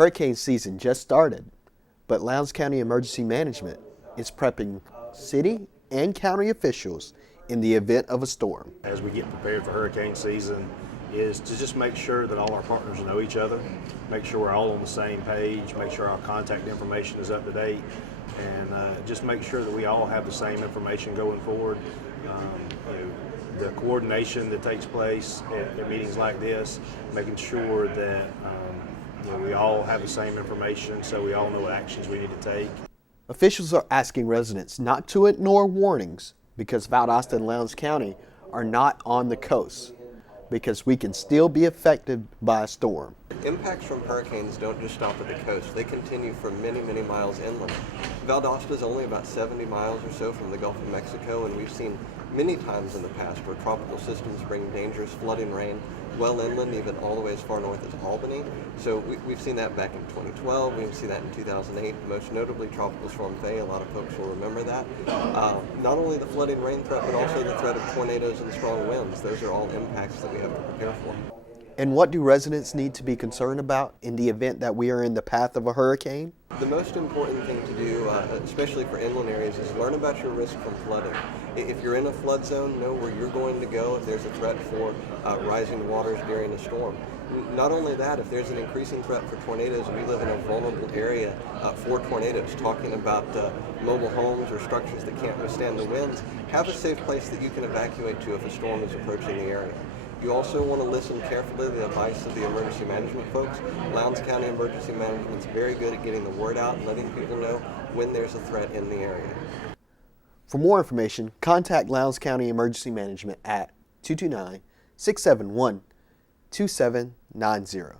Hurricane season just started, but Lowndes County Emergency Management is prepping city and county officials in the event of a storm. As we get prepared for hurricane season is to just make sure that all our partners know each other, make sure we're all on the same page, make sure our contact information is up to date, and just make sure that we all have the same information going forward. The coordination that takes place at meetings like this, making sure that we all have the same information so we all know what actions we need to take. Officials are asking residents not to ignore warnings because Valdosta and Lowndes County are not on the coast, because we can still be affected by a storm. Impacts from hurricanes don't just stop at the coast. They continue for many, many miles inland. Valdosta is only about 70 miles or so from the Gulf of Mexico, and we've seen many times in the past where tropical systems bring dangerous flooding rain well inland, even all the way as far north as Albany. So we've seen that back in 2012, we've seen that in 2008, most notably Tropical Storm Faye. A lot of folks will remember that. Not only the flooding rain threat, but also the threat of tornadoes and strong winds. Those are all impacts that we have to prepare for. And what do residents need to be concerned about in the event that we are in the path of a hurricane? The most important thing to do, especially for inland areas, is learn about your risk from flooding. If you're in a flood zone, know where you're going to go if there's a threat for rising waters during a storm. Not only that, if there's an increasing threat for tornadoes and you live in a vulnerable area for tornadoes, talking about mobile homes or structures that can't withstand the winds, have a safe place that you can evacuate to if a storm is approaching the area. You also want to listen carefully to the advice of the emergency management folks. Lowndes County Emergency Management is very good at getting the word out and letting people know when there's a threat in the area. For more information, contact Lowndes County Emergency Management at 229-671-2790.